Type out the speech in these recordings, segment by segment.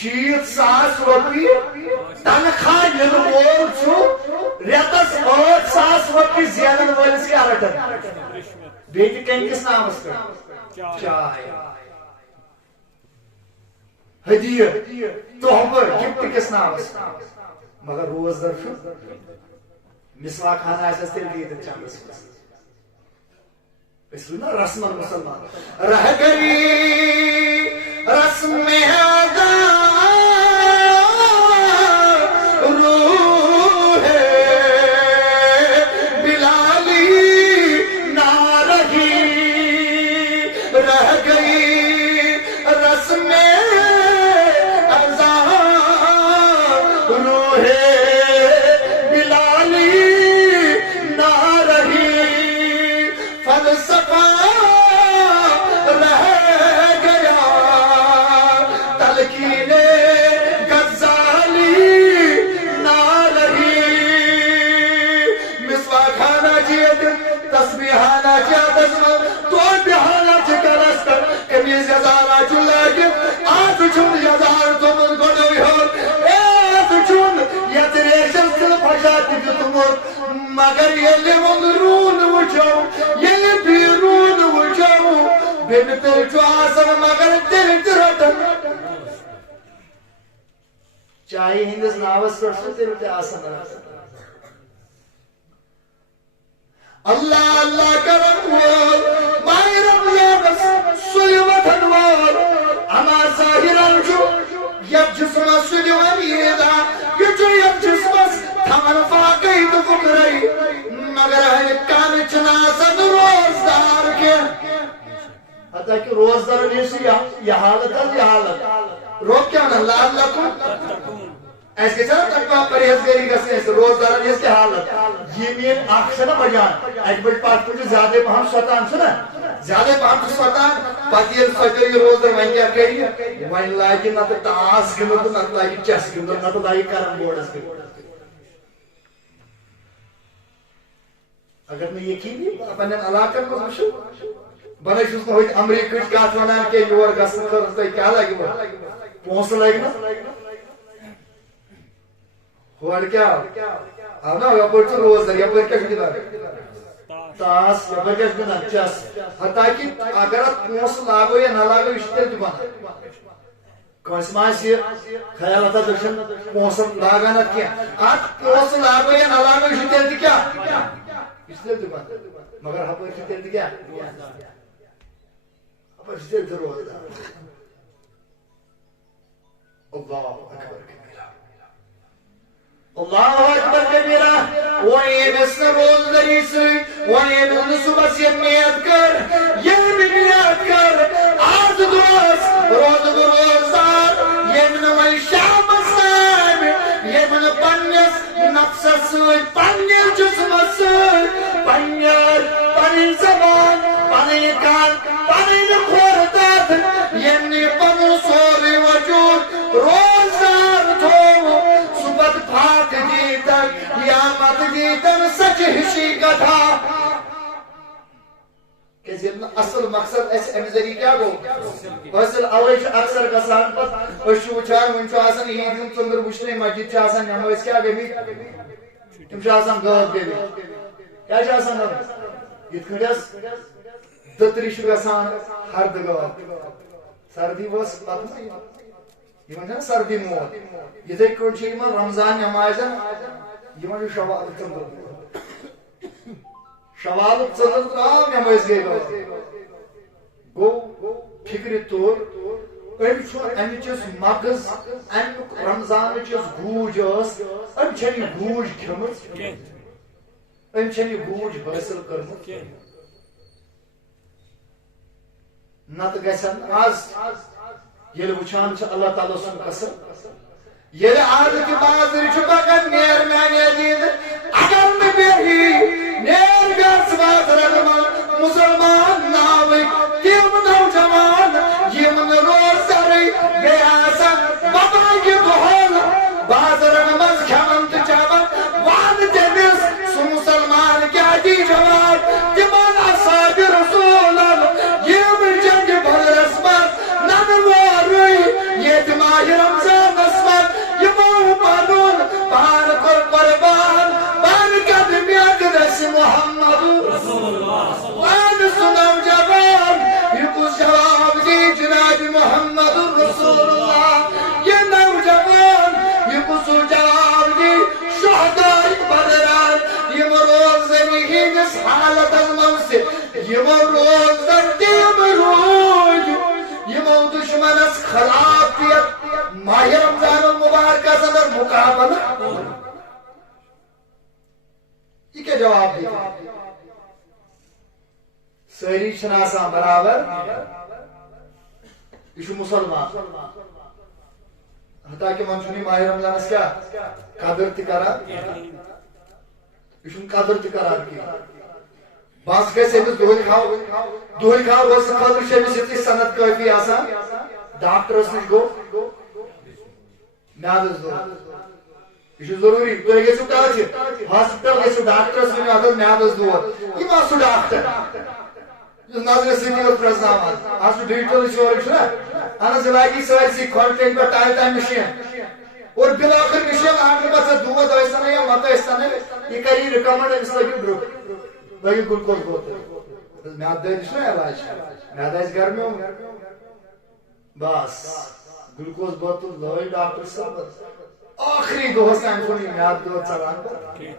60,000 رۄپیہِ تنخواہ یِنہٕ وول چھُ رٮ۪تس 8,000 رۄپیہِ زینن وٲلِس کیٛاہ رٹن بیٚیہِ تہِ کمہِ کِس ناوس پٮ۪ٹھ چاے ہدیہِ تحفہٕ گفٹ کِس ناوس مگر روزدر چھُ مسواک خانہ آسٮ۪س تیٚلہِ دیٖدٕ چندس منٛز أسۍ روٗدۍ نا رسمن مُسلمان رہ گئی رسم ادا روح بلالی نہ رہی رہ گئی رسم ادا روح بلالی نہ رہی فلسفہ رہ گیا تلقین غزالی نہ رہی مسواک خانہ چیت تسبیحانہ چیتس تو بہانہ چکرس کر کمیز یزارہ چلاگت آت چھن یزار تمن گوڑو یور ایت چھن یت ریشن سل پھشات دیتمت مگر یلی من رون وچھو یلی بیرون وچھو بین تل چو آسن مگر تل ترٹن چاہیے ہندس ناوس پر سو تل تے آسن اللہ اللہ کرم وول مائی رمضانس سلیوتن وول اما ظاہران چھو یب جسمس سلیوان یدا یچو یب جسمس تھمن فاقی تو فکرئی مگر ہے کان چناسن روزدار کے حتیٰ کہ روزدار نیسی یہ حالت ہے یہ حالت روک کیا نا لعلکم ایسے کے چاہتا تقوی پرہیزگاری گسنے سے روزدار نیسی حالت یہ مین آخشنا بجان ایک بڑھ پاک تجھے زیادہ پہم شیطان سنا زیادہ پہم شیطان پتیر سجوی روزدار وہیں کیا کہی وہیں لائکی نہ تو تاس گنو تو نہ لائکی چیس گنو نہ تو لائکی کرم بورڈس گنو اگر میں یقینی اپنے علاقہ میں وچھو بنے چھس نہ ہوئی امریکہ کات ونان کہ یور گژھن خٲطرٕ تۄہہِ کیٛاہ لگہِ پونٛسہٕ لگہِ نا ہورٕ کیٛاہ آو نا یپٲرۍ چھُ روزدار یپٲرۍ کیٛاہ چھُ گِنٛدان تاس یپٲرۍ کیٛاہ چھُ گِنٛدان چیس حتاکہِ اگر اتھ پونٛسہٕ لاگو یا نہ لاگو یہِ چھُ تیٚلہِ تہِ بنان کٲنٛسہِ ما آسہِ یہِ خیال اتھ أسۍ چھِنہٕ پونٛسہٕ لاگان اتھ کینٛہہ اتھ پونٛسہٕ لاگو یا نہ لاگو یہِ چھُ تیٚلہِ تہِ کیٛاہ یہ تیل تہ بند مگر ہپٲرۍ چھُ تیٚلہِ تہِ کیٛاہ ہپٲرۍ چھُ تیٚلہِ تہِ روزدار اللہ اکبر کبیرہ اللہ اکبر کبیرہ وۄنۍ ییٚمِس نہٕ روزدٲری سۭتۍ وۄنۍ ییٚمِس نہٕ صُبحس یہِ نیت کٔر ییٚمہِ نیت کٔر آز دۄہس روزٕ بہٕ روزدار ییٚمہِ نہٕ وۄنۍ شامس تام ییٚمہِ نہٕ پننِس نفسس سۭتۍ پننِس جسمس سۭتۍ پنٕنۍ زبان پنٕنۍ کن پنٕنۍ کھۄر تتھ ییٚمہِ نہٕ پنُن سورُے وجوٗد روزدار تھوٚو سُہ پتہٕ پھاکھ دیٖتن یا پتہٕ دیٖتن سچہِ ہِشی کتھا کیازِ ییٚلہِ نہٕ اصل مقصد اسہِ امہِ ذٔریعہٕ کیٛاہ گوٚو حٲصِل اوے چھُ اکثر گژھان پتہٕ أسۍ چھِ وٕچھان وٕنہِ چھُ آسان عیٖد ہُنٛد ژٔنٛدٕر وٕچھنٕے مسجد چھِ آسان یِم ٲسۍ کیٛاہ گٔمٕتۍ تِم چھِ آسان غٲب گٔمٕتۍ کیٛاہ چھِ آسان گٔمٕتۍ یِتھ کٔنۍ حظ دٔترِ چھُ گژھان ہردٕ غٲب سردی ؤژھ پتہٕ یِمن چھَنہ سردی موت یِتھے کٔنۍ چھِ یِمن رمضان نٮ۪مازٮ۪ن یِمن چھُ شوالُک ژٔنٛدٕر شوالُک ژٔنٛدٕر درٛاو یِم ٲسۍ گٔے غٲب گوٚو فِکرِ طور امِچ یۄس مغز امیُک رمضانٕچ یۄس گوٗج ٲس أمۍ چھنہٕ یہِ گوٗج کھیٚمٕژ أمۍ چھنہٕ یہِ گوٗج حٲصِل کٔرمٕژ نتہٕ گژھن آز ییٚلہِ وٕچھان چھِ اللہ تعالیٰ سُنٛد قسم ییٚلہِ آز کہِ بازرٕ چھُ پکان نیر میانے دیٖد اگر نہٕ بیٚہی نیر گژھ بازرن منٛز مُسلمان ناوٕکۍ تِم نوجوان یِم نہٕ روزدارٕے بیٚیہِ آسان بَباگہِ دۄہن بازرن منٛز کھٮ۪وان تہٕ چٮ۪وان وَن تٔمِس سُہ مُسلمان کیٛاہ دی جواب تِمن اصحابِ رسوٗلن یِم جنگہِ بدرس منٛز ننہٕ وورٕے ییٚتہِ ماہِ رمضان اسمت یمو پانون پان کر قربان پان قدم اقدس محمد رسول اللہ پان سنم جوان یکس جواب دی جناب محمد رسول اللہ یہ نوجوان یکس جواب دی شہداء بدران یم روز زمینس حالت الموت سے یم روز ترتیب روز یمو دشمنس خلافیت ماہ رمضان المبارک اندر مقابلہ یہ کیا جواب دیتا سہری شناسا برابر یہ مسلمان حتیٰ کہ منشونی ماہ رمضان اس کیا قدر تکرا یہ قدر تکرا کی بس گھس امس دہل کھاو روز خاطر شمس یہ صنعت کافی آسان ڈاکٹرس نش گو میادس دود یہ ضروری تھی گھو کتھ ہاسپٹل گھو ڈاکٹرس ونو اگر میادس دود یہ ما سہ ڈاکٹر نظر سۭتی پرزناوان آج ڈیجیٹل انشورنس اہن یہ لاگی سارسی کھولٹن پہ ٹائم ٹائم مشین اور بلاخر مشین آخر پہ دود ٲسۍتن یا مت ٲسۍتن یہ کری رِکمنڈ أمِس لٲگِو ڈرٛپ لٲگِو گلوکوز بوتل میادٕ دٲدِس نا علاج میادٕ آسہِ گرمیومُت بس گلوکوز بوتل لٲج ڈاکٹر صٲبس آخری دۄہس تام کوٚر یہِ میادٕ دود ژلان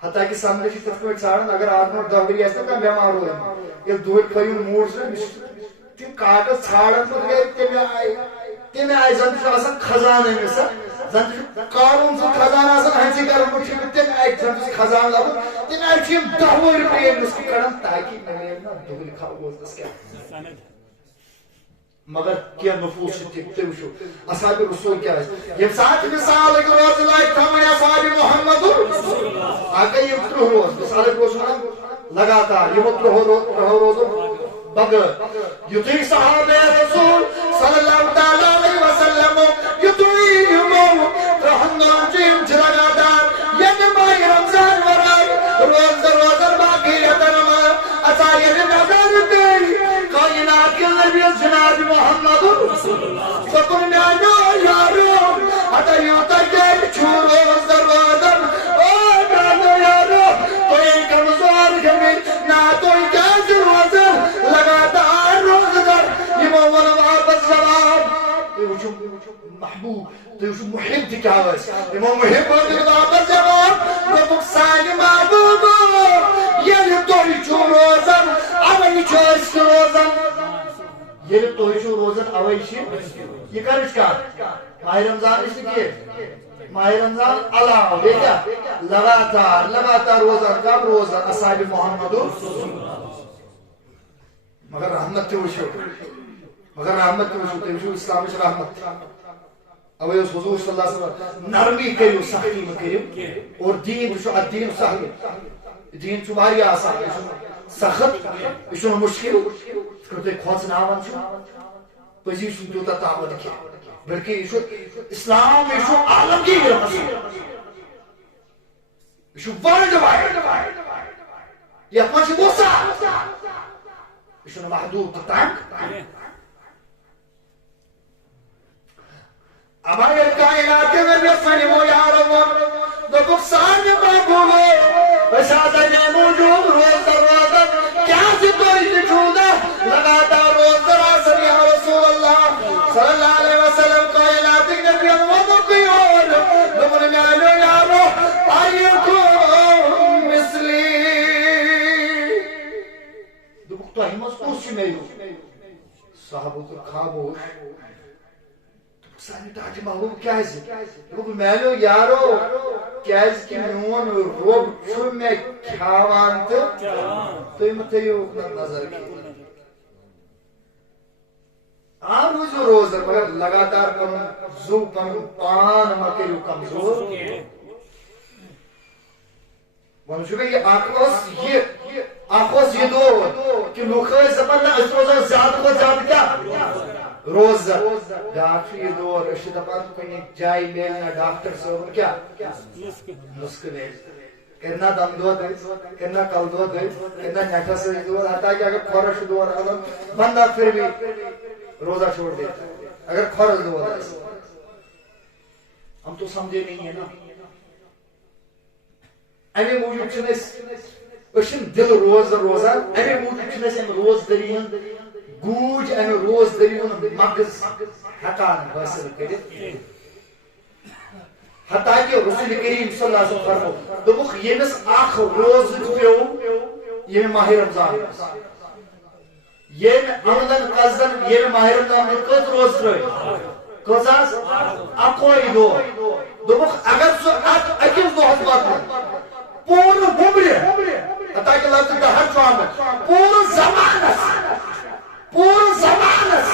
حتیٰ کہ سمجھ تک پہ ژھانڈان اگر آدمی دۄگری آسہِ نا کانٛہہ بٮ۪مار روزِ ییٚلہِ دۄہلہِ کھٲیُن موٗڈ چھُ تِم کاغذ ژھانڈان پتہٕ گٔے تمہِ آیہِ زن چھُ آسان خزانہٕ أمِس زن چھُ قارون سُنٛد خزانہٕ آسان ہنٛزِ کرمُت چھُ تمہِ آیہِ زن چھُس خزانہٕ لبُن تمہِ آیہِ چھِ یِم 10 ؤری پرٛٲنۍ نُسخہٕ کڑان تاکہِ مےٚ مِلہِ نا دۄہلہِ کھاو بوزنس کیٛاہ مگر کینٛہہ نفوس چھِ تِم تُہۍ وٕچھِو اصحاب رسول کیٛاہ ٲسۍ ییٚمہِ ساتہٕ مِثالٕکۍ روزٕ لٲگۍ تھاوٕنۍ اصحاب محمد اگر یِم 30 روز مِثالٕکۍ اوس ونان لگاتار یِمو 30 روزو بغٲر یُتھُے صحابہ رسول صلی اللہ تعالیٰ علیہ وسلم یُتھُے یِمو 30 دۄہن چھِ یِم چھِ لگاتار ییٚلہِ ماہِ رمضان ورٲے روزن باقٕے رٮ۪تن منٛز اژان ییٚلہِ نظر پیٚیہِ کائنات کے نبی جناب محمد سکن میانو یارو حتی یوتا کے چھوڑو زروازن او میانو یارو کوئی کمزور گمی نا کوئی کیسے روزن لگاتار روزدر یہ مومن واپس جواب یہ محبوب تو یہ محب دکھاوز یہ محب واپس جواب ربک سانی محبوب یہ توی چھو روزن اوی چھوش روزن یہ توی چھو روزن اوی چھو یہ کرش کار ماہ رمضان اس کی ماہ رمضان علاوہ دیکھا لگاتار روزن کب روزن اصحاب محمد مگر رحمت تے وچھو تے وچھو اسلام وچ رحمت اوے حضور صلی اللہ علیہ وسلم نرمی کریو سختی مہ کریو اور دین وچھو الدین سہل دین چھو واریاہ آسان سخت یہ چھُنہٕ مشکل کرتے کھوژناوان چھُ پزی چھُنہٕ تیوٗتاہ طاقت کینٛہہ بلکہ یہ چھُ اسلام یہ چھُ عالمگیر مسئلہ یہ چھُ ورلڈ وائڈ یتھ منٛز چھِ وسعت یہ چھُنہٕ محدوٗد تہٕ تنگ ابا ییٚلہِ کائنات کے نبی سنمو یارو ووٚن دوٚپُکھ سانہِ محبوٗبو أسۍ ہسا چھِ موٗجوٗد روزدر روزان کیٛازِ تُہۍ تہِ چھُو نا لگاتار روزدر آسان یا رسول اللہ صلی اللہ علیہ وسلم کائنات کے نبی ووٚنُکھ یور دوٚپُن میانیو یارو ایُکم مثلی دوٚپُکھ تۄہہِ منٛز کُس چھُ مےٚ ہیوٗ صحابو کوٚر خاموش سانہِ ٹاٹہِ محبوٗب کیٛازِ دوٚپُکھ میانیو یارو کیٛازِ کہِ میون رۄب چھُ مےٚ کھیاوان تہٕ تُہۍ مہٕ تھٲیِو نظر کینٛہہ روزو روزدر مگر لگاتار پنُن زُو پنُن پان مہ کٔرِو کمزور وۄنۍ چھُ مےٚ یہِ اکھ اوس یہِ دود کہِ لُکھ ٲسۍ دپان نہ أسۍ روزو زیادٕ کھۄتہٕ زیادٕ کیٛاہ روزدر بیٛاکھ چھُ یہِ دور أسۍ چھِ دپان کُنہِ جایہِ میلہِ نہ ڈاکٹر صٲبُن کیٛاہ نُسخہٕ میلہِ کرنا دم دود کرنا کل دود کرنا نیٹھس دود حتیٰ کہ اگر کھۄرس چھُ دود آسان بندہ پھر بھی روزہ چھوڑ دیتا ہے اگر فرض روزہ ہے. ہم تو سمجھے نہیں ہے نا. امی موجود دل روز روزان امی موجود روز دری گوج امی روز دری مغز ہکان حاصل کرت. حتیٰ کہ رسول کریم صلی اللہ علیہ وسلم فرمو دوپک یمس اخ روز پیو یم ماہ رمضان یم عمدن قصدن یم ماہ رمضان کت روز ترٲے کٔژ اکوے دۄہ دوپک اگر سُہ أکِس دۄہس بدلہٕ پوٗرٕ بُمرِ حتیٰ کہ لفظ دہر چھُ آمُت پوٗرٕ زمانس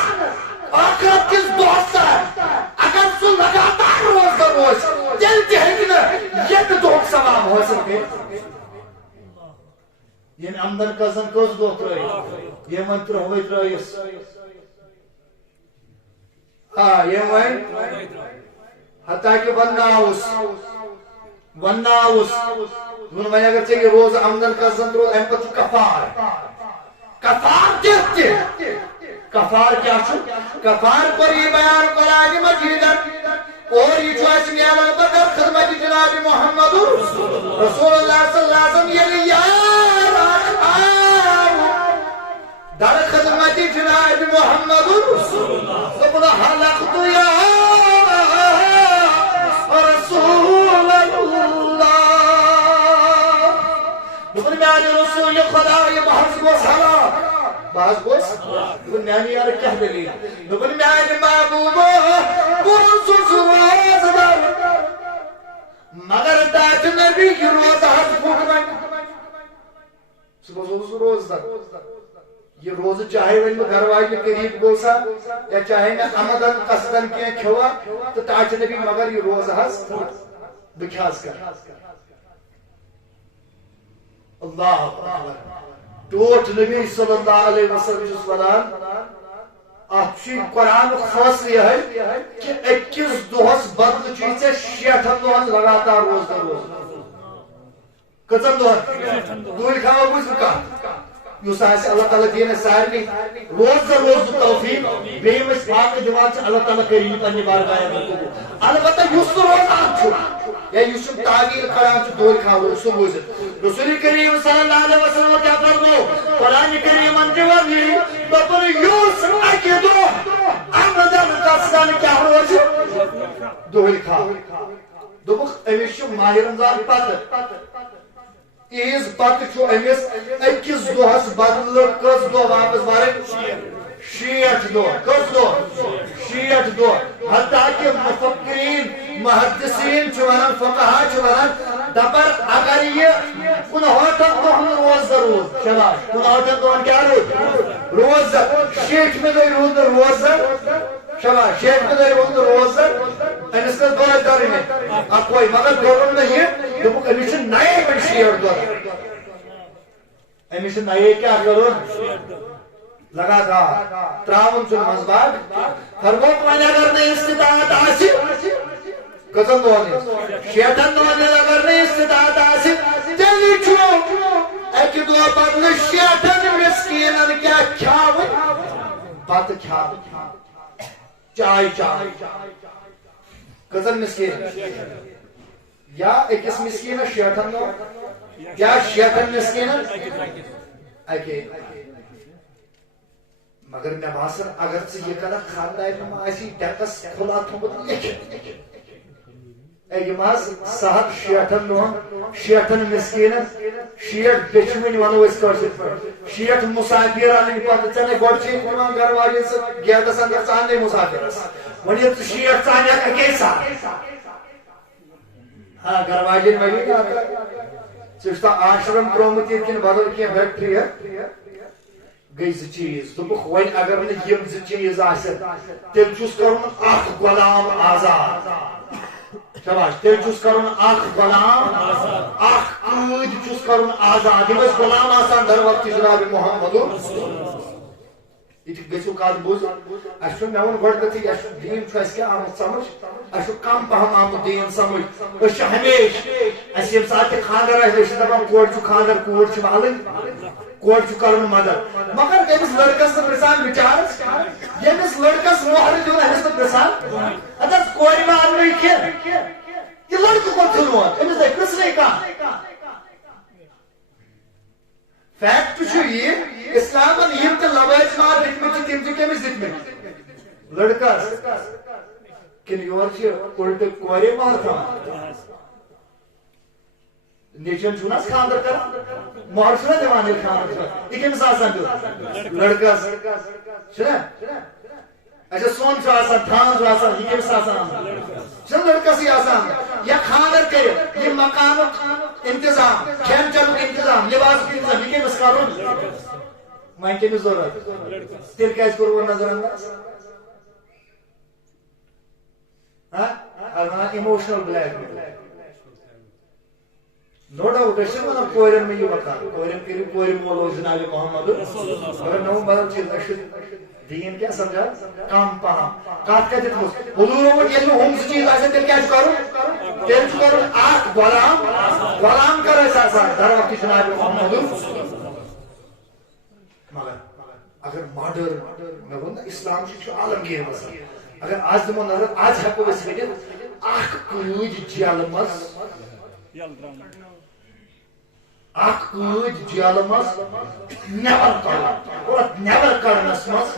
آخرت کِس دۄہس تام اگر سُہ لگاتار روزدر روزِ تیٚلہِ تہِ ہیٚکہِ نہٕ ییٚمہِ دۄہُک ثواب حٲصِل کٔرِتھ. ییٚمہِ عمدن قصدن کٔژ دۄہ ترٲیِتھ ییٚمۍ وۄنۍ 30 ترٲیِس یہ حتیٰ کہ وناؤس وۄنۍ اگر ژےٚ یہِ روزٕ عمدن قصدن ترٛوو امہِ پتہٕ چھُ کفار کفار کیا چھُ کفار کوٚر یہِ بیان قرآنِ مجیٖدن اور یہ چھُ اَسہِ میلان پتہٕ خدمت جناب محمد رسول اللہ صلی اللہ علیہ وسلم ییٚلہِ یار اکھ آو در خدمت جناب محمد دوٚپُن حلقت یا رسول اللہ دوٚپُن میانہِ رسول خدایہِ بہٕ حظ گوس ہلاک بہٕ حظ گوس دوٚپُن میانہِ یارٕ کیٛاہ دٔلیٖل دوٚپُن میانہِ محبوٗبہ بہٕ اوسُس روزدر مگر تاج نبی کی روزہ حظ پھُٹ وۄنۍ ژٕ گوٚژھ اوسُس روزدر یہ روز چاہے وۄنۍ بہٕ گھر واجنہِ قریٖب گوسا یا چاہے مےٚ عمدن قصدن کینٛہہ کھیوٚوا تہٕ تاج نبی مگر یہ روزٕ حظ پھُٹ بہٕ کیٛاہ حظ کرٕ. اللہ اکبر ٹوٹھ نبی صلی اللہ علیہ وسلم چھُس ونان اتھ چھُ قرآنُک فٲصلہٕ یِہوٚے کہِ أکِس دۄہس بدلہٕ چھُے ژےٚ 60 دۄہن لگاتار روزدر روزُن. کٔژن دۄہن دوٗرِ کھاوا بوٗزِو کتھ یُس آسہِ اللہ تعالیٰ دِیِن اَسہِ سارنٕے روزدر روزنُک توفیٖق بیٚیہِ یِم أسۍ واقعہٕ دِوان چھِ اللہ تعالیٰ کٔرِنۍ یہِ پننہِ بارگاہہِ منٛز قبوٗل. البتہ یُس نہٕ روزان چھُ یا یُس یِم تعویٖل کران چھُ دورِ کھاوُن سُہ بوٗزِتھ رسول کریم صلی اللہ علیہ وسلم کیٛاہ فرموو قرآنِ کریٖمن تہِ وَنہِ دوٚپُن یُس اَکہِ دۄہ عمدن قصدن کیٛاہ روزِ دورِ کھاو دوٚپُکھ أمِس چھُ ماہِ رمضان پتہٕ عیٖز پتہٕ چھُ أمِس أکِس دۄہس بدلہٕ کٔژ دۄہ واپس بھرٕنۍ 60 دۄہ کٔژ دۄہ 60 دۄہ. حتیٰ کہ مفکرین محدثین چھِ ونان فقہا چھِ ونان دپان اگر یہ 59 دۄہن روزدر روز شباش 59 دۄہن کیٛاہ روز روزدر 60مہِ دۄہہِ روٗد نہٕ روزدر شباش 60مہِ دۄہہِ روٗد نہٕ روزدر أمِس کٔژ دۄہ ٲسۍ دَرٕنۍ اکوے مگر دوٚپُن نہٕ یہِ دوٚپُکھ أمِس چھِ نَیے وۄنۍ 60 دۄہ أمِس چھِ نَیے کیٛاہ کَرُن لگاتار تراون چھُنہٕ منٛزٕ باگ فرمووُکھ وۄنۍ اگر نہٕ استطاعت آسہِ کٔژن دۄہن 60 دۄہن اگر نہٕ استطاعت آسہِ تیٚلہِ چھُ اکہِ دۄہ بدلہٕ 60 مسکیٖنن کیٛاہ کھیاوٕنۍ بتہٕ کھیاوٕنۍ چاے کٔژن مسکیٖنن یا أکِس مسکیٖنس 60 دۄہ یا 60 مسکیٖنن اکے مگر مےٚ باسان اگر ژٕ یہِ کرکھ خاندارنہِ ما آسی ٹیکس کھُلا تھوٚمُت لیکھِتھ یِم حظ 60 دۄہن 60 مسکیٖنن 60 بیچھوٕنۍ ونو أسۍ کٲشِر پٲٹھۍ 60 مُسافِر انٕنۍ پتہٕ ژےٚ نَے گۄڈٕ چھِ وَنان گرٕ واجٮ۪ن ژٕ گیٹس انٛدر ژٕ اَننَے مُسافِرس وۄنۍ ییٚلہِ ژٕ 60 ژٕ اَنکھ اَکے ساتہٕ گرٕ واجٮ۪ن وَنی ژٕ چھُکھ آشرم ترٛوومُت ییٚتہِ کِنہٕ بدل کینٛہہ فیکٹریا گٔے 2 چیٖز دوٚپُکھ وۄنۍ اگر نہٕ یِم 2 چیٖز آسن تیٚلہِ چھُس کرُن اکھ غلام آزاد شباش تیٚلہِ چھُس کرُن اکھ غلام اکھ قۭدۍ چھُس کرُن آزاد یِم ٲسۍ غلام آسان در وقتہِ جناب محمد ییٚتہِ گٔژھِو کتھ بوٗزِتھ اَسہِ چھُ مےٚ ووٚن گۄڈٕنیٚتھٕے اَسہِ دیٖن چھُ اَسہِ کیٛاہ آمُت سمجھ اَسہِ چھُ کم پہم آمُت دیٖن سمجھ أسۍ چھِ ہمیشہِ اَسہِ ییٚمہِ ساتہٕ تہِ خانٛدر آسہِ أسۍ چھِ دپان کورِ چھُ خانٛدر کوٗر چھِ والٕنۍ کورِ چھُ کرُن مدد مگر أمِس لڑکس نہٕ پرژھان بِچارس یمس لڑکس مہر دیون امس تو گژھان اتس کورِ ماننٕے کینٛہہ یہ لڑکہٕ کوٚت ژھٕنون امس دے قٕسرٕے کانٛہہ فیکٹ چھُ یہِ اسلامن یِم تہِ لوازمات دِتمٕتۍ چھِ تِم چھِ کٔمِس دِتمٕتۍ لڑکس کِنہٕ یورٕ چھِ اُلٹہٕ کورے مہر تھاوان نیچن چھُ نہ خاندر کران مہر چھُ نہ دِوان ییٚلہِ خاندر چھُ یہِ کٔمِس آسان دیُن لڑکس چھُنہ اچھا سون چھُ آسان تھان چھُ آسان یہِ کٔمِس آسان چھُنہ لڑکسٕے آسان یا خاندر کٔرِتھ یہِ مکانُک انتظام کھٮ۪ن چٮ۪نُک انتظام لباسُک انتظام یہِ کٔمِس کرُن وۄنۍ کٔمِس ضروٗرت تیٚلہِ کیازِ کوٚروٕ نظر انداز ایموشنل بلیک میل نو ڈاؤٹ أسۍ ونان کورٮ۪ن مےٚ یہِ وقت کورٮ۪ن کٔرِو کورِ مول جناب محمد مگر نو بدل چیٖز أسۍ دیٖن کیٛاہ سمجھا کم پہم کتھ کتھ دِژمٕژ حضوٗرو ووٚن ییٚلہِ نہٕ ہُم زٕ چیٖز آسن تیٚلہِ کیٛاہ چھُ کرُن تیٚلہِ چھُ کرُن اکھ غلام کر أسۍ آسان در وقتہِ جناب محمد مگر اگر ماڈرن مےٚ ووٚن نہ اسلام چھُ عالمگیر باسان اگر آز دِمو نظر آز ہٮ۪کو أسۍ ؤنِتھ اکھ قۭدۍ جیلہٕ منٛز اکھ قۭدۍ جیلہٕ منٛز نٮ۪بر کڑُن نٮ۪بر کڑنس منٛز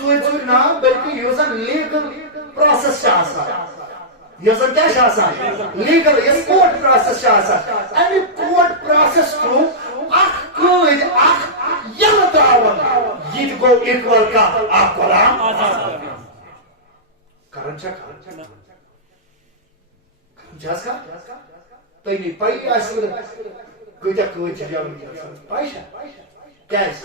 ژوٗرِ ژوٗرِ ناو بلکہِ یُس زن لیٖگل پروسیس چھُ آسان یۄس زن کیٛاہ چھِ آسان لیٖگل یۄس کورٹ پروسیس چھِ آسان امہِ کورٹ پروسیس تھروٗ اکھ قۭدۍ اکھ یلہٕ تراوُن یہِ تہِ گوٚو اِکول کانٛہہ اکھ غلام کران چھا چھَس کا تۄہہِ نٕے پَیی آسہِ کۭتیاہ قۭدۍ چھِ جیلن منٛز پَے چھا کیٛازِ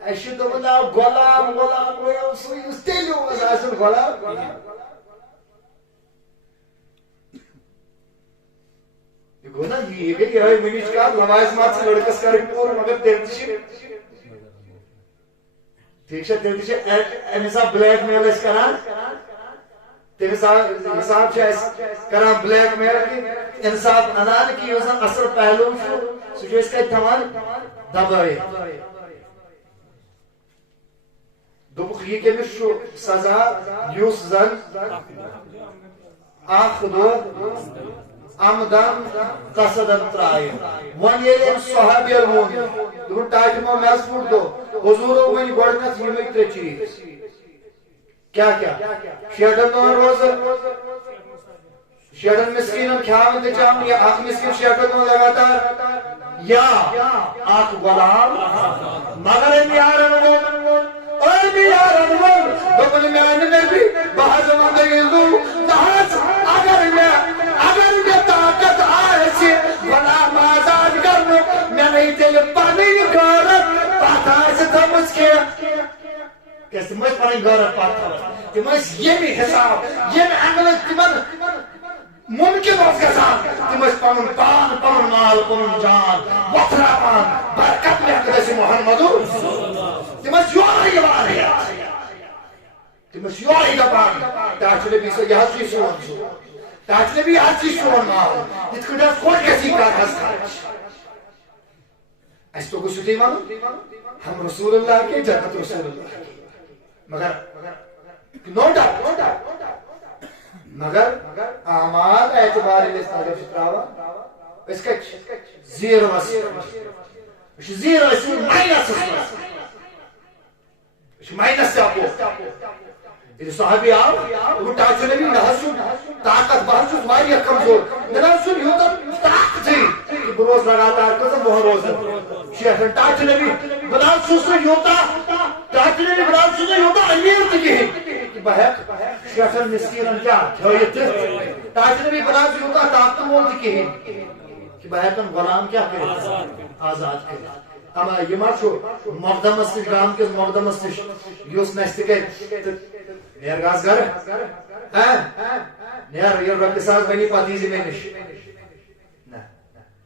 اَسہِ چھُ دوٚپمُت ناو غلام غلام گوٚو سُے یُس تیٚلہِ اوس آسان غلام یہ گوٚو نا یہِ گٔے یِہے وٕنِچ کتھ لوازمات چھِ لڑکس کرٕنۍ پوٗرٕ مگر تیٚلہِ تہِ چھِ ٹھیٖک چھا تیٚلہِ تہِ چھِ امہِ حساب بلیک میل أسۍ کران تمہِ حساب چھِ أسۍ کران بلیک میل کہِ انصاف انان کہِ یُس زن اصل پہلوٗ چھُ سُہ چھِ أسۍ کتہِ تھاوان دبٲیِتھ دوٚپُکھ یہِ کٔمِس چھُ سزا یُس زن اکھ دۄہ عمدن قصدن ترایہِ وۄنۍ ییٚلہِ أمۍ صحابِین ووٚن دوٚپُن ٹاٹہِ ما مےٚ پھُٹ دۄہ حضوٗرو ؤنۍ گۄڈٕنیتھ یِمٕے ترٛےٚ چیٖز کیٛاہ شیٹن دۄہن روزٕ شیٹن مسکیٖنن کھیاوٕنۍ تہٕ چاوٕنۍ یا اکھ مسکیٖن شیٹن دۄہن لگاتار یا اکھ غلام مگر أمۍ یارن ووٚن دوٚپُن میانہِ نبی بہٕ حظ ونہٕ یِلوٗ نہ حظ اگر مےٚ طاقت آسہِ غلام آزاد کرنُک مےٚ نٕے تیٚلہِ پنٕنۍ غٲرت پتھ آسہِ تھٲومٕژ کینٛہہ کیٛازِ تِم ٲسۍ پنٕنۍ غٲرت پتھ تھاوان تِم ٲسۍ ییٚمہِ حساب ییٚمہِ اینگلہٕ تِمن ممکن اوس گژھان تِم ٲسۍ پنُن پان پنُن مال پنُن جان وۄتھراوان برکت لیکھ گژھِ محمدو تِم ٲسۍ یورے یِوان ہٮ۪تھ تِم ٲسۍ یورے دپان ٹاٹھ نبی صٲب یہِ حظ چھُے سون سُہ ٹاٹھ نبی حظ چھُے سون مال یِتھ کٔٹھۍ حظ خۄش گژھی کر حظ خرچ اَسہِ توٚگُے سیوٚدُے وَنُن ہم رسول اللہ کے جنت رسول اللہ مگر نو ڈاؤٹ مگر اعمال اعتبار ییٚلہِ أسۍ نظر چھِ تراوان أسۍ کتہِ چھِ زیٖروَس أسۍ چھِ زیٖرو أسۍ چھِ ماینسس منٛز أسۍ چھِ ماینس تہِ اپو ییٚلہِ صحابی آو دوٚپُن ٹاٹھ نبی مےٚ حظ چھُ طاقت بہٕ حظ چھُس واریاہ کمزور مےٚ نہ حظ چھُنہٕ یوٗتاہ طاقتٕے کہِ بہٕ روزٕ لگاتار کٔژن دۄہن روزان شیٹھن ٹاٹھ نبی بہٕ نہ حظ چھُس نہٕ یوٗتاہ ٹاٹھ نبی بہٕ نہ حظ چھُس نہٕ یوٗتاہ أمیٖر تہِ کِہیٖنۍ کہ بہٕ ہٮ۪کہٕ شیٹھن مسکیٖنن کیٛاہ تھٲیِتھ تہٕ ٹاٹھ نبی بہٕ نہ حظ چھُس یوٗتاہ طاقتہٕ وول تہِ کِہیٖنۍ کہ بہٕ ہٮ۪کن غلام کیٛاہ کٔرِتھ آزاد کٔرِتھ اما یہِ ما چھُ مۄقدمس نِش گام کِس مۄقدمس نِش یُس نَسہِ تہِ کرِ تہٕ نیر گژھ گرٕ نیر ییٚلہِ رۄپیہِ ساس بنی پتہٕ یی زِ مےٚ نِش نہ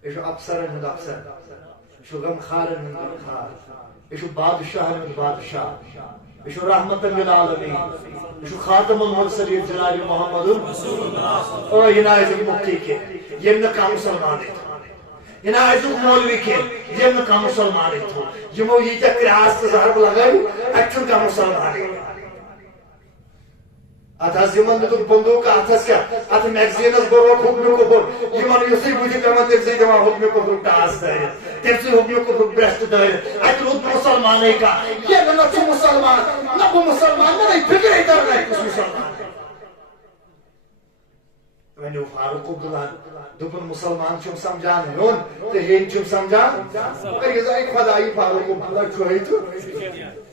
یہِ چھُ افسرن ہُنٛد افسر یہِ چھُ غمخارن ہُنٛد غمخار یہِ چھُ بادشاہن ہُنٛد بادشاہ یہِ چھُ رحمتن للعالمین یہِ چھُ خاتم المرسلین جناب محمد یہِ نہٕ آسہِ مُفتی کینٛہہ ییٚمۍ نہٕ کانٛہہ مُسلمانٕے تھوٚو یہِ نہٕ آسہِ مولوی کینٛہہ ییٚمۍ نہٕ کانٛہہ مُسلمانٕے تھوٚو یِمو ییٖتیاہ کرٛاس تہٕ ضربہٕ لگٲے اتہِ چھُنہٕ کانٛہہ مُسلمانٕے اتھس یمن دتُکھ بندوق اتھس کیا ات میگزینس بروک حکمہ کفر یمن یُسٕے بُتھِ پیوان تٔمسٕے دِوان حکمہ کفرُک ٹاس دٲرِتھ تٔمسٕے حکمہ کفرُک برٛیسٹ دٲرِتھ اتہِ روٗد مُسلمانٕے کانٛہہ یے نہ ژٕ مُسلمان نہ بہٕ مُسلمان مےٚ نٔے فِکرے تران اَتہِ کُس مُسلمان ونیو فاروق عبداللہن دوٚپُن مُسلمان چھُم سمجھان ہیوٚن تہٕ ہیٚنۍ چھُم سمجھان مگر یہِ زاے خۄدایی فاروق عبداللہ چھُہے تہٕ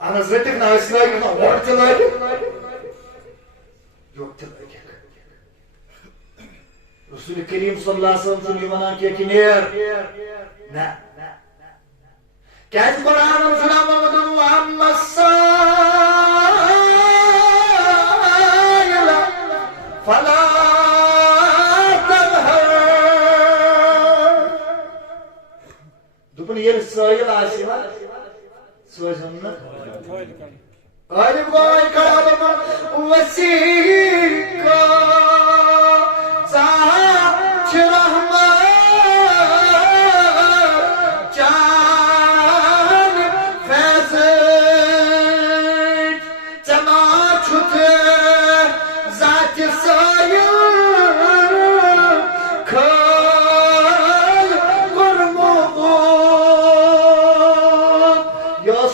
اہن حظ رٔٹِکھ نہ أسۍ لٲگِکھ نہ ہورٕ تہِ لٲگِکھ یورٕ تہِ لٲگِکھ رسول کریم صلی اللہ علیہ وسلم چھُنہٕ یہِ وَنان کینٛہہ کہِ نیر نہ کیٛازِ قرآنَن چھُ ناومُت وَأَمَّا السَّائِلَ فَلَا تَنْهَرْ دوٚپُن ییٚلہِ سٲیِل آسہِ نا سوزن نہ عالم گوئی کڑا بمن وسیقا چاچ رحمت چان فیض چما چھت ذات سایہ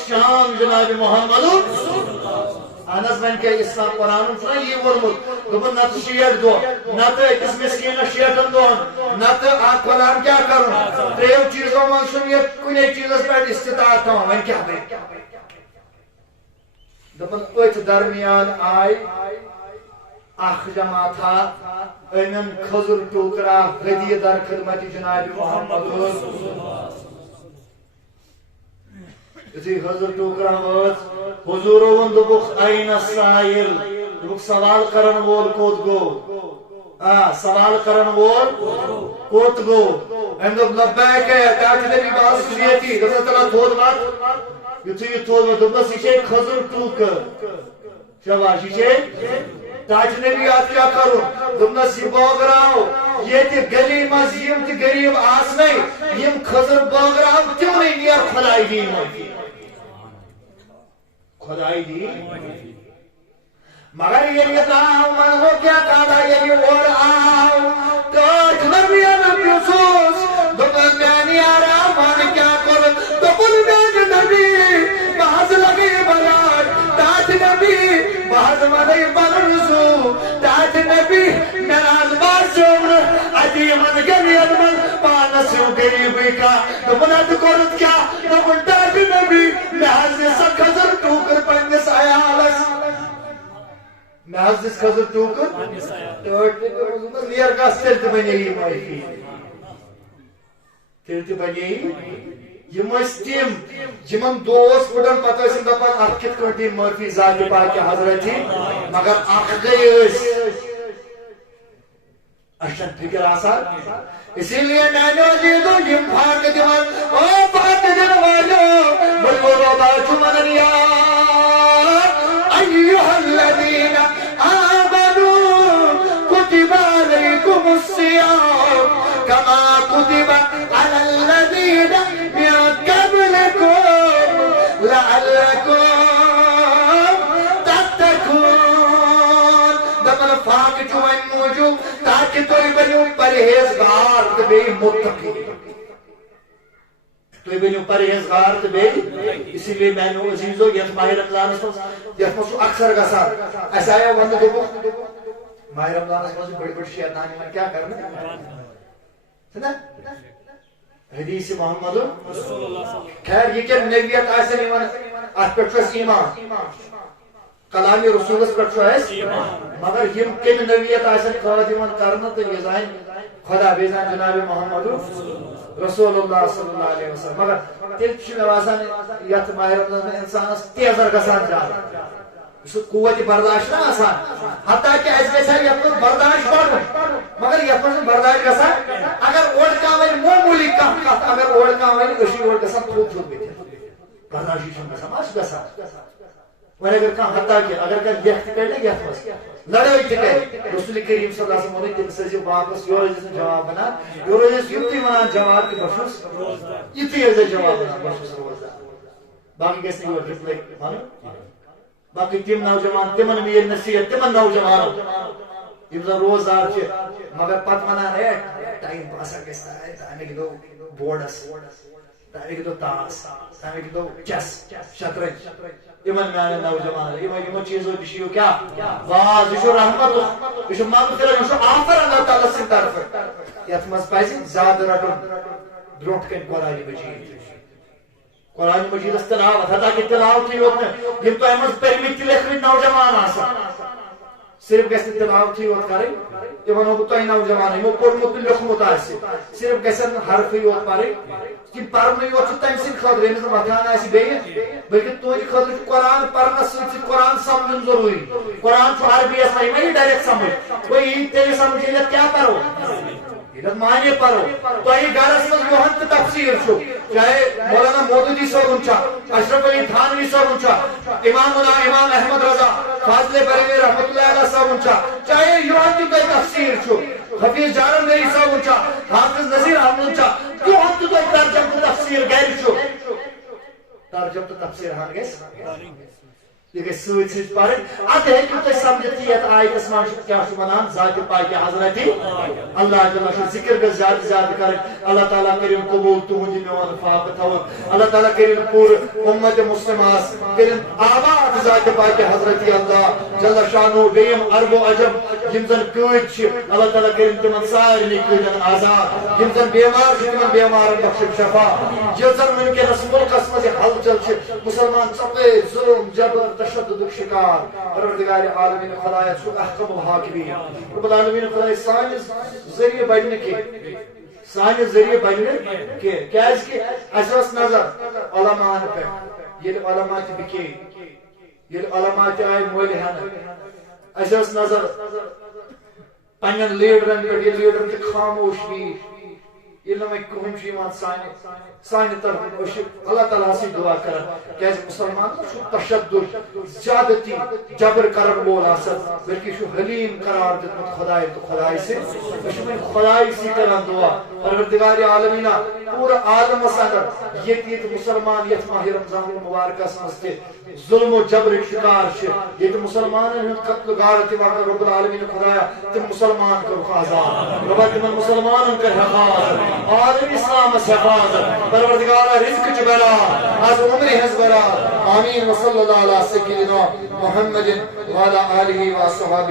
شام جناب محمد اہن وین کیا اسلام قرآن چھُنا یی ووٚنمُت دوٚپُن نتہٕ 60 دۄہ نتہٕ أکِس مسکیٖنس 60 دۄہن نتہٕ اکھ قۄران کیٛاہ کرُن ترٛیٚیو چیٖزو منٛز چھُنہٕ یہِ کُنے چیٖزس پٮ۪ٹھ استطاعت تھاوان وۄنۍ کیٛاہ بنہِ دوٚپُن أتھۍ درمیان آے اکھ جماعتھا أنِن کھٔزٕر ٹوٗکرا ہدیہِ در خدمت جناب محمد یُتھُے حضر ٹوٗکرا وٲژ حضوٗرو ووٚن دوٚپُکھ اَیْنَ السائل دوٚپُکھ سوال کرن وول کوٚت گوٚو سوال کرن وول کوٚت گوٚو أمۍ دوٚپ لبیک ہے تاج نبی بہٕ حظ چھُس ییٚتی دوٚپنس تَلہ تھوٚد وَتھ یُتھُے یہِ تھوٚد وَتھ دوٚپنس یہِ چھے کھٔزٕر ٹوٗکر شاباش یہِ چھے تاج نبی اَتھ کیٛاہ کرُن دوٚپنس یہِ بٲگراو ییٚتہِ گلی منٛز یِم تہِ غریٖب آسنَے یِم کھٔزٕر بٲگراو تِمنٕے نیر خۄداے دی معٲفی خدائی دی مگر یہ تاؤ من ہو کیا کادا یہ اور آؤ تاج نبیان بیوسوس دوپن بیانی آرام مان کیا کر دوپن بیانی نبی بحث لگی بلاد تاج نبی بحث مدی بلرسو تاج نبی نراز باشون عدی من گلی ادمن پانسو گریبی کا دوپن اد کرد کیا دوپن تاج نبی محض سا کھزر ٹوکر پنس آیالس محض دس کھزر ٹوکر نیر کاس تیلت بنی معافی تیلت بنی یم تم جمن دوس پڑن پتہ دپان ات کت کٹی معافی ذات پاک حضرت مگر اخ گئی اچھا فکر آسان اسی لیے میں نے دو یم پھاٹ دیوان او پھاٹ دین والو بلو باچ من یا ایھا الذین آمنوا کتب علیکم الصیام کما کتب علی الذین من قبلکم لعلکم تتقون دپن پھاٹ چون موجود تاکہ تُہۍ بنِو پرہیزگار تہٕ بیٚیہِ مُتقی تُہۍ بنِو پرہیزگار تہٕ بیٚیہِ اسی لیے میانیو عزیزو یتھ ماہ رمضانس منٛز یتھ منٛز چھُ اکثر گژھان اسہِ آیو وننہٕ دوٚپُکھ ماہ رمضانس منٛز چھِ بٔڑۍ بٔڑۍ شیطان یِوان کیٛاہ کرنہٕ چھُنا حدیث محمد خیر یہِ کیٛاہ نبیت آسن یِوان اتھ پٮ۪ٹھ چھُ اسہِ ایمان کلام رسولس پہ مگر یم کم نویت آسن قید کرنا تو یہ زان خدا بی زان جناب محمد رسول اللہ صلی اللہ علیہ وسلم مگر تیل باسان یت ماہ رمضان میں انسانس تیزر گسان زیادہ قوت برداشت نا آسان حتیٰ کہ اس گژھِ یت برداشت پڑھ مگر یت برداشت گسان اگر اوڑ کانٛہہ ونہِ معموٗلی کانٛہہ کتھ اگر اوڑ کانٛہہ ونہِ أسی اوڑ گژھان تھوٚد تھوٚد بِہِتھ برداشت چھُنہٕ گژھان ما چھُ گژھان وۄنۍ اگر کانٛہہ حتیٰ کہ اگر کانٛہہ لیکھ تہِ کڑِ یتھ منٛز لڑٲے تہِ کڑِ رسول کریم صلی اللہ علیہ وسلم ووٚنُن تٔمِس ٲسۍزِ واپس یورٕ ٲسِس نہٕ جواب ونان یورٕ ٲسِس یُتُے ونان جواب کہِ بہٕ چھُس یُتُے ٲسۍزِ جواب ونان بہٕ چھُس روزدار باقٕے گژھِ نہٕ یورٕ رِپلاے ونُن باقی تم نوجوان تمن میل نصیحت تمن نوجوانوں یم زن روزدار مگر پتہ ونان ہے ٹائم پاس گژھِ تمے گِنٛدو بورڈس تمے گِنٛدو تاس تمے گِنٛدو چیس شطرنج یمن میانن نوجوان یمو چیزو نش کیا واز یہ رحمت یہ مغفرت یہ آفر اللہ تعالی سن طرف یت مز پز زیادہ رٹن برونٹ کن قرآن مجید قرآن مجید تلاوت حتیٰ کہ تلاوت یوت یم تہ مز پرمت لکھمت نوجوان آسان صرف گھس تلاوت یوت کریں یہ ونو بہ تہ نوجوان یمو پورمت لکھمت آسہ صرف گھن حرف یوت پریں تم پرن یوت تم سند خاطر یمس وتھان آسہ بیٚیہِ بلکہ تہندِ خاطر قرآن پرنس سۭتۍ قرآن سمجھن ضروری قرآن عربی اس میں ڈائریکٹ سمجھ وہی تیلے سمجھ کیا پرو مانے پرو تہ گرس مز یہن تہ تفسیر چاہے مولانا مودودی صاحب اشرف علی تھانوی صاحب امام احمد رضا فاضل بریلوی رحمۃ اللہ علیہ صاحب چاہے یہن تہ تفسیر حفیظ جارن میری صاحب حافظ نذیر احمد یہن تہ ترجمہ تفسیر گر ترجمہ تفسیر ہن گژھِ یہ گژھِ سۭتۍ سۭتۍ پرٕنۍ ادٕ ہیٚکِو تُہۍ سمجھِتھ یتھ آیتس منٛز کیاہ چھُ ونان ذاتِ پاکِ حضرت اللہ تعالیٰ چھُ ذکر گژھِ زیادٕ زیادٕ کرٕنۍ اللہ تعالیٰ کٔرِن قبوٗل تُہُنٛد میون فاقہٕ تھاوُن اللہ تعالیٰ کٔرِن پوٗرٕ اُمت مُسلماہس کٔرِن آباد ذاتِ پاکِ حضرت اللہ جل شانہ بیٚیہِ یِم عرب و عجم یِم زن قۭدۍ چھِ اللہ تعالیٰ کٔرِن تِمن سارنٕے قۭدٮ۪ن آزاد یِم زن بیمار چھِ تِمن بیمارن بخشِن شفا ییٚلہِ زن وٕنکیٚنس مُلکس منٛز یہِ ہلچل چھِ مُسلمان ژۄپٲرۍ ظُلم جبر تشدد شکار پروردگار عالمین خدایا چھُ احکم الحاکمین رب العالمین خدایا سانس ذریعہ بننے کے سانس ذریعہ بننے کے کیاز کہ اساس نظر علماء پہ یہ علماء تہ بکے یہ علماء تہ آئی مول ہن اساس نظر پنن لیڈرن پہ یہ لیڈر تہ خاموش بھی یہ نہ کہن چھ ایمان سانہ طرف اللہ تعالیٰ سے دعا کران کیا مسلمان تشدد زیادتی جبر کرن وول آسان بلکہ حلیم قرار دیتمت خدائے تو خدائے سے خدائے سے کران دعا پروردگار عالمین پورا عالمس اندر یہ مسلمان یت ماہ رمضان مبارکس مز ظلم و جبر شکار یہ مسلمان ہند قتل غارت رب العالمین خدایا تم مسلمان کر آزاد رب تم مسلمان کر حفاظت عالم اسلام حفاظت پروردگار رزق چبلا از عمر حزبرا آمین وصلی اللہ علیہ سیدنا محمد وعلى آلہ وصحبہ